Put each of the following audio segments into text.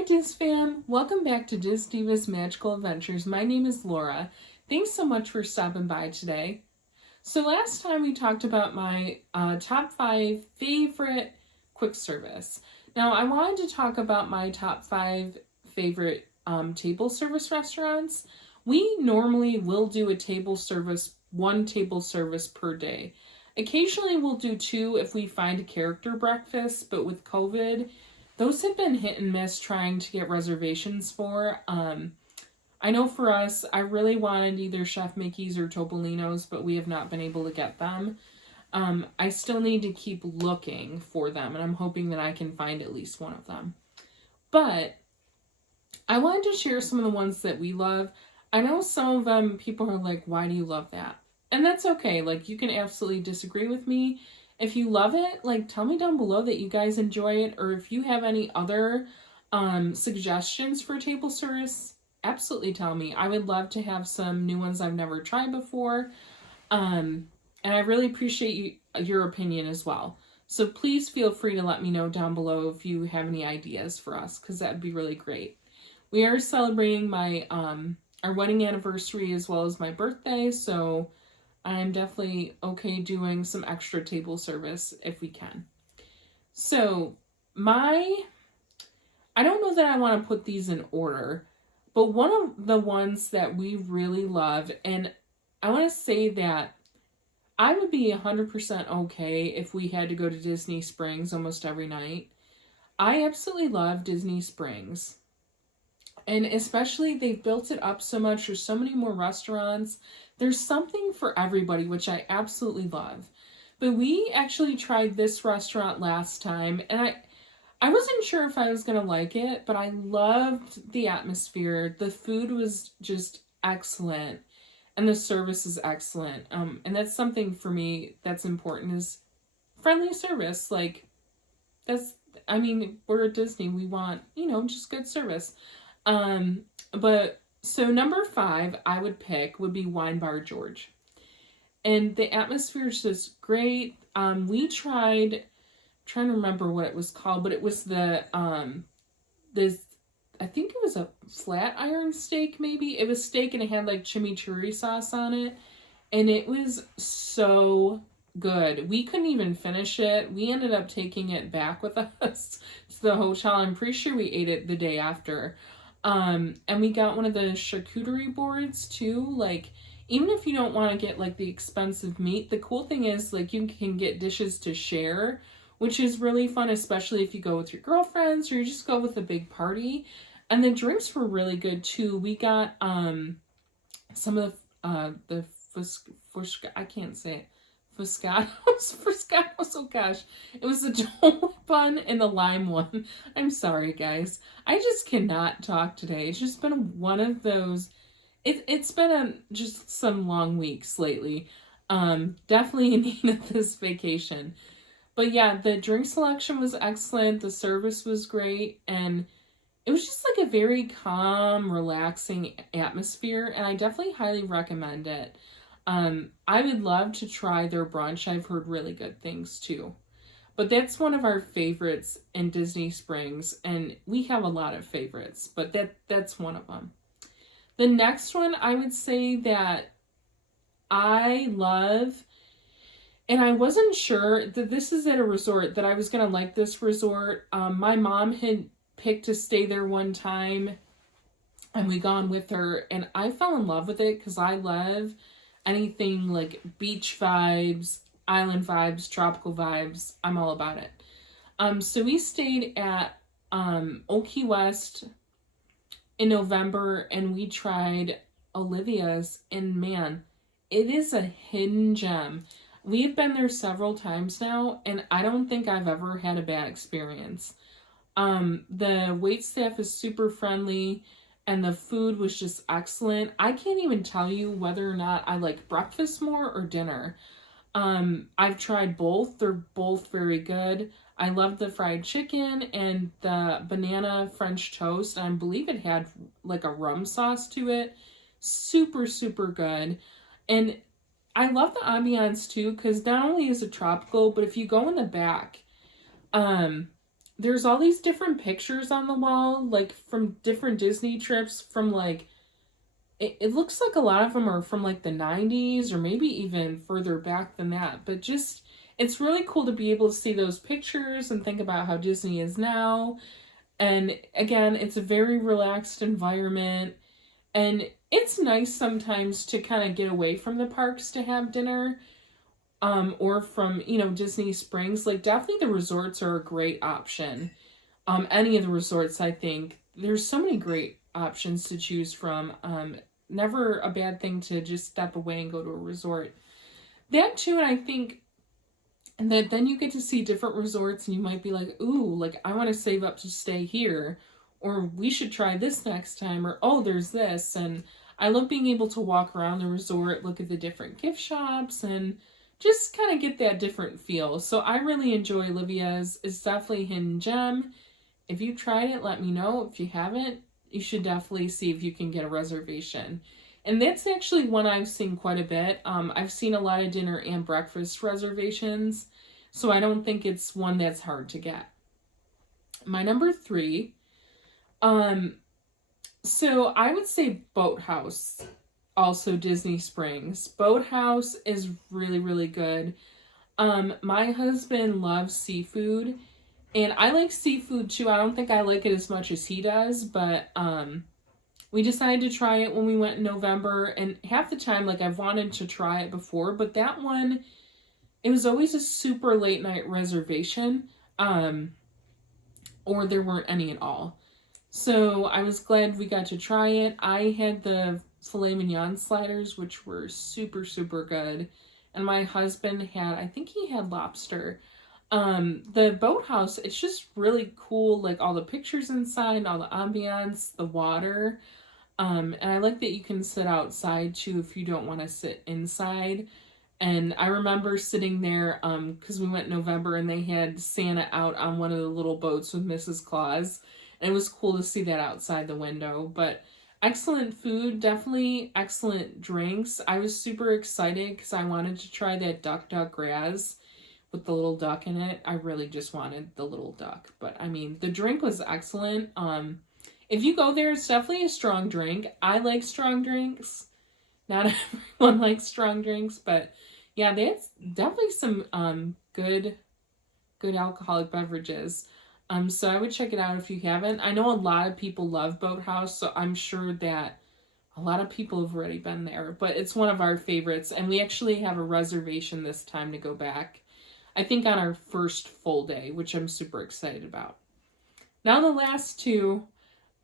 Hi Diz fam, welcome back to Diz Diva's Magical Adventures. My name is Laura. Thanks so much for stopping by today. So last time we talked about my top 5 favorite quick service. Now I wanted to talk about my top 5 favorite table service restaurants. We normally will do one table service per day. Occasionally we'll do 2 if we find a character breakfast, but with COVID, those have been hit and miss trying to get reservations for. I know for us, I really wanted either Chef Mickey's or Topolino's, but we have not been able to get them. I still need to keep looking for them, and I'm hoping that I can find at least one of them. But I wanted to share some of the ones that we love. I know some of them, people are like, why do you love that? And that's okay. Like, you can absolutely disagree with me. If you love it, like, tell me down below that you guys enjoy it, or if you have any other suggestions for table service, absolutely tell me. I would love to have some new ones I've never tried before. And I really appreciate your opinion as well. So please feel free to let me know down below if you have any ideas for us, because that would be really great. We are celebrating my our wedding anniversary as well as my birthday, so I'm definitely okay doing some extra table service if we can. So I don't know that I want to put these in order, but one of the ones that we really love, and I want to say that I would be 100% okay if we had to go to Disney Springs almost every night. I absolutely love Disney Springs. And especially they've built it up so much. There's so many more restaurants. There's something for everybody, which I absolutely love. But we actually tried this restaurant last time, and I wasn't sure if I was going to like it, but I loved the atmosphere. The food was just excellent, and the service is excellent. And that's something for me that's important, is friendly service. Like, we're at Disney. We want, just good service. But so number 5 I would pick would be Wine Bar George. And the atmosphere is just great. We tried, trying to remember what it was called, but it was I think it was a flat iron steak, maybe. It was steak and it had like chimichurri sauce on it. And it was so good. We couldn't even finish it. We ended up taking it back with us to the hotel. I'm pretty sure we ate it the day after. And we got one of the charcuterie boards too. Like, even if you don't want to get like the expensive meat, the cool thing is like you can get dishes to share, which is really fun, especially if you go with your girlfriends or you just go with a big party. And the drinks were really good too. We got some of the I can't say it. Foscatos, oh gosh. It was the Dole bun and the lime one. I'm sorry, guys. I just cannot talk today. It's just been one of those. It's been just some long weeks lately. Definitely in need of this vacation. But yeah, the drink selection was excellent. The service was great. And it was just like a very calm, relaxing atmosphere. And I definitely highly recommend it. I would love to try their brunch. I've heard really good things too. But that's one of our favorites in Disney Springs, and we have a lot of favorites, but that's one of them. The next one I would say that I love, and I wasn't sure that this is at a resort, that I was going to like this resort. My mom had picked to stay there one time, and we gone with her, and I fell in love with it because I love anything like beach vibes, island vibes, tropical vibes. I'm all about it. So we stayed at Old Key West in November, and we tried Olivia's, and man, it is a hidden gem. We've been there several times now, and I don't think I've ever had a bad experience. The wait staff is super friendly, and the food was just excellent. I can't even tell you whether or not I like breakfast more or dinner. I've tried both. They're both very good. I love the fried chicken and the banana French toast. I believe it had like a rum sauce to it. Super, super good. And I love the ambiance too, because not only is it tropical, but if you go in the back, there's all these different pictures on the wall, like from different Disney trips from like, it looks like a lot of them are from like the 90s or maybe even further back than that. But just, it's really cool to be able to see those pictures and think about how Disney is now. And again, it's a very relaxed environment. And it's nice sometimes to kind of get away from the parks to have dinner. Or from, Disney Springs. Like, definitely the resorts are a great option. Any of the resorts, I think. There's so many great options to choose from. Never a bad thing to just step away and go to a resort. That too, and I think that then you get to see different resorts and you might be like, ooh, like I want to save up to stay here. Or we should try this next time. Or, oh, there's this. And I love being able to walk around the resort, look at the different gift shops, and just kind of get that different feel. So I really enjoy Olivia's. It's definitely a hidden gem. If you tried it, let me know. If you haven't, you should definitely see if you can get a reservation. And that's actually one I've seen quite a bit. I've seen a lot of dinner and breakfast reservations, so I don't think it's one that's hard to get. My number 3, so I would say Boathouse. Also Disney Springs. Boathouse is really, really good. My husband loves seafood, and I like seafood too. I don't think I like it as much as he does, but we decided to try it when we went in November, and half the time, like, I've wanted to try it before, but that one, it was always a super late night reservation, or there weren't any at all. So I was glad we got to try it. I had the filet mignon sliders, which were super, super good. And my husband had, I think he had lobster. The Boathouse, it's just really cool, like all the pictures inside, all the ambiance, the water. And I like that you can sit outside too if you don't want to sit inside. And I remember sitting there, because we went in November and they had Santa out on one of the little boats with Mrs. Claus. And it was cool to see that outside the window. But excellent food, definitely excellent drinks. I was super excited because I wanted to try that Duck Duck Raz with the little duck in it. I really just wanted the little duck. But I mean, the drink was excellent. If you go there, it's definitely a strong drink. I like strong drinks. Not everyone likes strong drinks, but yeah, there's definitely some good alcoholic beverages. So I would check it out if you haven't. I know a lot of people love Boathouse, so I'm sure that a lot of people have already been there, but it's one of our favorites, and we actually have a reservation this time to go back. I think on our first full day, which I'm super excited about. Now the last 2,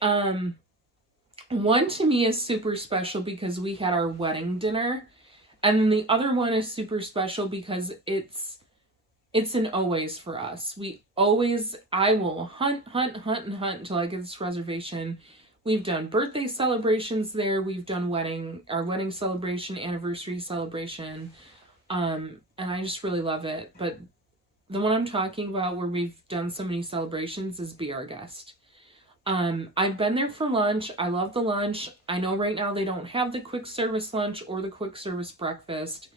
one to me is super special because we had our wedding dinner, and then the other one is super special because it's an always for us. I will hunt until I get this reservation. We've done birthday celebrations there. We've done our wedding celebration, anniversary celebration. And I just really love it. But the one I'm talking about where we've done so many celebrations is Be Our Guest. I've been there for lunch. I love the lunch. I know right now they don't have the quick service lunch or the quick service breakfast.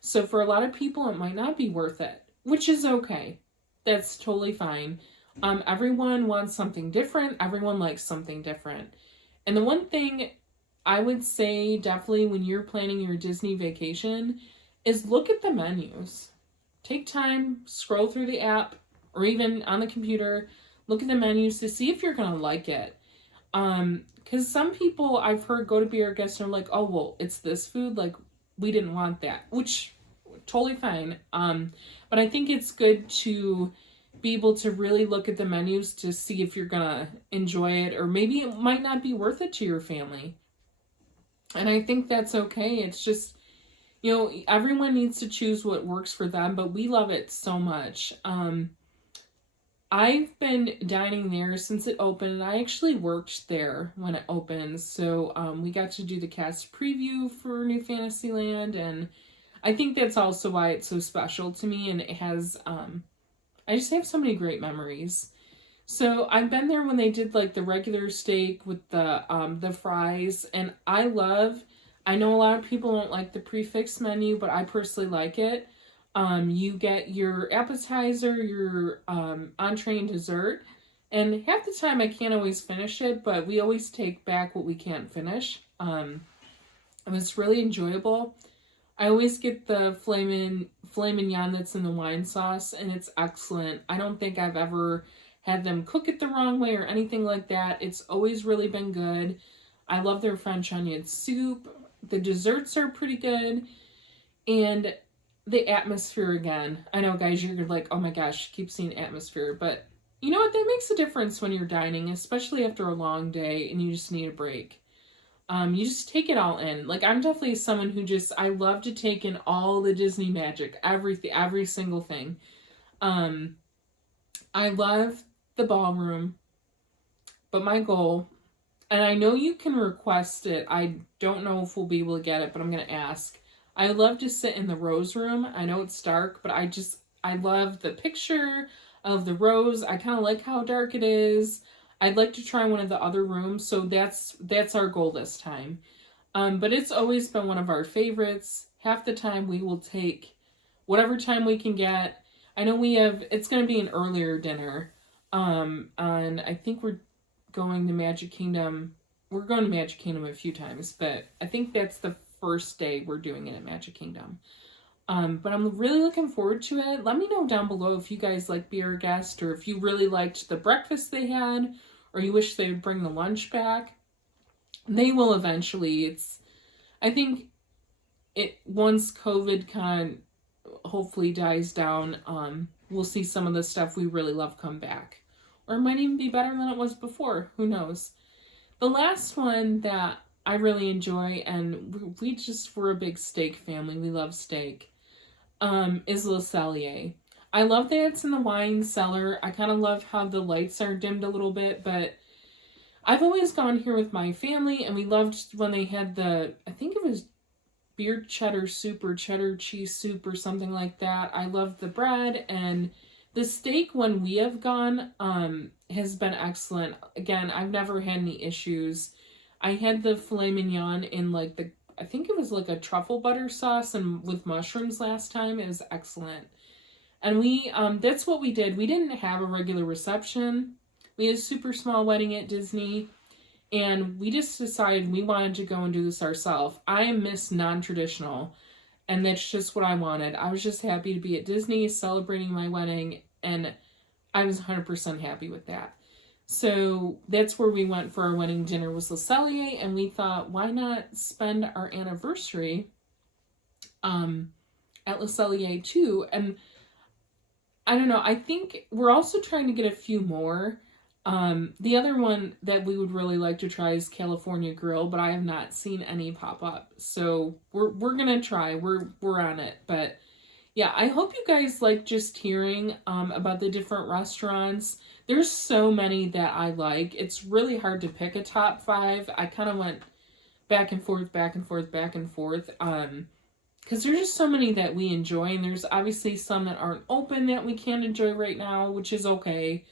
So for a lot of people, it might not be worth it. Which is okay. That's totally fine. Everyone wants something different. Everyone likes something different. And the one thing I would say definitely when you're planning your Disney vacation is look at the menus. Take time, scroll through the app, or even on the computer, look at the menus to see if you're going to like it. Because some people I've heard go to Be Our Guest and are like, oh, well, it's this food. Like, we didn't want that. Which, totally fine. But I think it's good to be able to really look at the menus to see if you're gonna enjoy it, or maybe it might not be worth it to your family. And I think that's okay. It's just, everyone needs to choose what works for them, but we love it so much. I've been dining there since it opened. I actually worked there when it opened, so we got to do the cast preview for New Fantasyland, and I think that's also why it's so special to me, and it has, I just have so many great memories. So I've been there when they did like the regular steak with the fries, and I know a lot of people don't like the prefix menu, but I personally like it. You get your appetizer, your entree and dessert. And half the time I can't always finish it, but we always take back what we can't finish. And it's really enjoyable. I always get the filet mignon that's in the wine sauce, and it's excellent. I don't think I've ever had them cook it the wrong way or anything like that. It's always really been good. I love their French onion soup. The desserts are pretty good. And the atmosphere again. I know, guys, you're like, oh my gosh, keep seeing atmosphere. But you know what? That makes a difference when you're dining, especially after a long day and you just need a break. You just take it all in. Like, I'm definitely someone who I love to take in all the Disney magic, every single thing. I love the ballroom, but my goal, and I know you can request it, I don't know if we'll be able to get it, but I'm going to ask. I love to sit in the rose room. I know it's dark, but I love the picture of the rose. I kind of like how dark it is. I'd like to try one of the other rooms, so that's our goal this time. But it's always been one of our favorites. Half the time we will take whatever time we can get. I know it's going to be an earlier dinner. And I think we're going to Magic Kingdom. We're going to Magic Kingdom a few times, but I think that's the first day we're doing it at Magic Kingdom. But I'm really looking forward to it. Let me know down below if you guys like Be Our Guest, or if you really liked the breakfast they had, or you wish they would bring the lunch back. They will eventually. I think once COVID kind of hopefully dies down, we'll see some of the stuff we really love come back. Or it might even be better than it was before. Who knows? The last one that I really enjoy, and we're a big steak family. We love steak. Is Le Cellier. I love that it's in the wine cellar. I kind of love how the lights are dimmed a little bit, but I've always gone here with my family, and we loved when they had I think it was beer cheddar soup or cheddar cheese soup or something like that. I love the bread, and the steak when we have gone has been excellent. Again, I've never had any issues. I had the filet mignon in I think it was like a truffle butter sauce and with mushrooms last time. It was excellent. And that's what we did. We didn't have a regular reception. We had a super small wedding at Disney, and we just decided we wanted to go and do this ourselves. I am Miss Non-Traditional, and that's just what I wanted. I was just happy to be at Disney celebrating my wedding, and I was 100% happy with that. So that's where we went for our wedding dinner, was Le Cellier, and we thought, why not spend our anniversary at Le Cellier too? And I don't know, I think we're also trying to get a few more. The other one that we would really like to try is California Grill, but I have not seen any pop up. So we're gonna try. We're on it. But yeah, I hope you guys like just hearing about the different restaurants. There's so many that I like. It's really hard to pick a top 5. I kind of went back and forth, because there's just so many that we enjoy, and there's obviously some that aren't open that we can't enjoy right now, which is okay.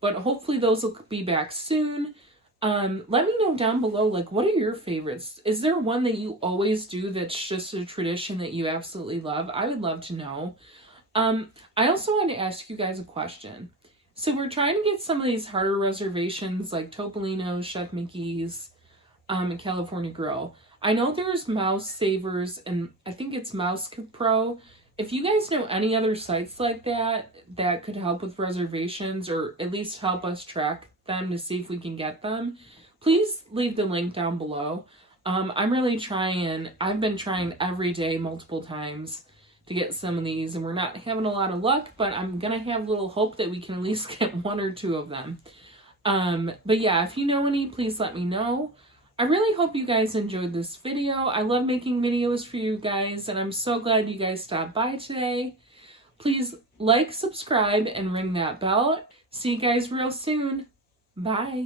But hopefully those will be back soon. Let me know down below, what are your favorites? Is there one that you always do that's just a tradition that you absolutely love? I would love to know. I also want to ask you guys a question. So we're trying to get some of these harder reservations, like Topolino's, Chef Mickey's, and California Grill. I know there's Mouse Savers, and I think it's Mouse Pro. If you guys know any other sites like that could help with reservations, or at least help us track them to see if we can get them, please leave the link down below. I'm really trying. I've been trying every day multiple times to get some of these, and we're not having a lot of luck, but I'm gonna have a little hope that we can at least get 1 or 2 of them. But yeah, if you know any, please let me know. I really hope you guys enjoyed this video. I love making videos for you guys, and I'm so glad you guys stopped by today. Please like, subscribe, and ring that bell. See you guys real soon. Bye.